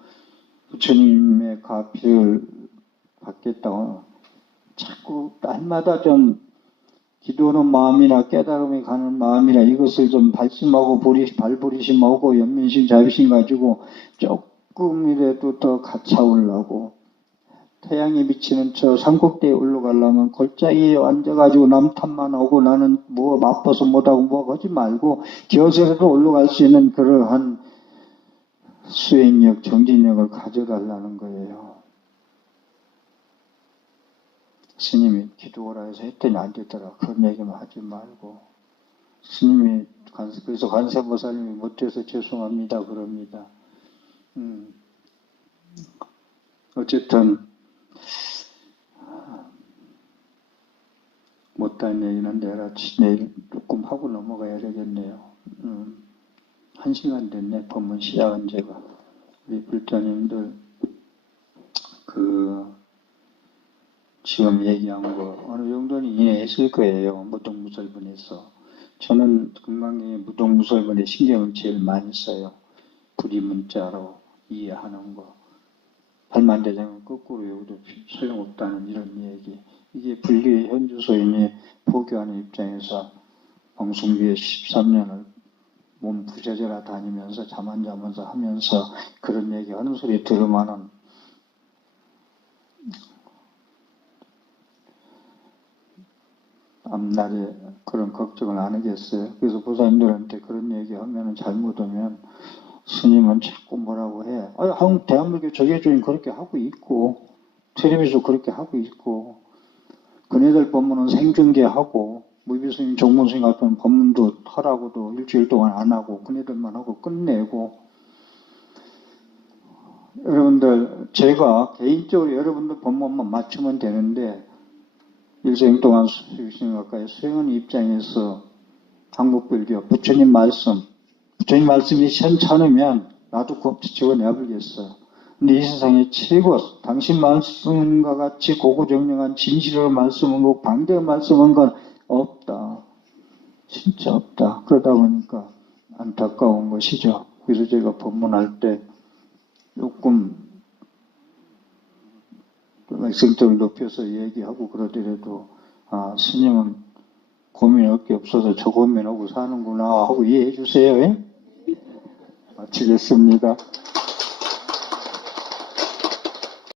부처님의 가피를 받겠다고 자꾸 날마다 좀 기도하는 마음이나 깨달음이 가는 마음이나 이것을 좀 발심하고 발부리심하고 연민심 자비심 가지고 조금이라도 더 가차오려고 태양이 비치는 저 산꼭대에 올라가려면 골짜기에 앉아가지고 남 탓만 하고 나는 뭐 바빠서 못하고 뭐 하지 말고 기어서라도 올라갈 수 있는 그러한 수행력, 정진력을 가져달라는 거예요. 스님이 기도하라 해서 했더니 안 되더라. 그런 얘기만 하지 말고. 스님이 그래서 관세음보살님이 못돼서 죄송합니다 그럽니다. 어쨌든 못다한 얘기는 내일 조금 하고 넘어가야 되겠네요. 1시간 됐네. 법문 시작한 제가. 우리 불자님들 지금 얘기한 거 어느 정도는 이해했을 거예요. 무동무설본에서. 저는 금강경의 무동무설본에 신경을 제일 많이 써요. 불이문자로 이해하는 거. 발만대장은 거꾸로 외우도 소용없다는 이런 얘기. 이게 불교의 현주소인이 포교하는 입장에서 방송교에 13년을 몸 부셔져라 다니면서 잠 안 자면서 하면서 그런 얘기 하는 소리 들으면은 앞날에 그런 걱정을 안 하겠어요. 그래서 보살님들한테 그런 얘기 하면은 잘못하면 스님은 자꾸 뭐라고 해. 한국 대한민국 조계종이 그렇게 하고 있고, 텔레비전 그렇게 하고 있고, 그네들 법문은 생중계하고, 무비스님, 정문스님 같은 법문도 하라고도 일주일 동안 안 하고, 그네들만 하고 끝내고, 여러분들, 제가 개인적으로 여러분들 법문만 맞추면 되는데, 일생 동안 수행을 가까이 수행하는 입장에서 한국불교, 부처님 말씀이 현찮으면 나도 꼭 집어내버리겠어. 근데 이 세상에 최고, 당신 말씀과 같이 고고정령한 진실의 말씀은 반대의 말씀은 건 없다. 진짜 없다. 그러다 보니까 안타까운 것이죠. 그래서 제가 법문할 때 조금 성격을 높여서 얘기하고 그러더라도 스님은 고민할 게 없어서 저 고민하고 사는구나 하고 이해해 주세요. 마치겠습니다.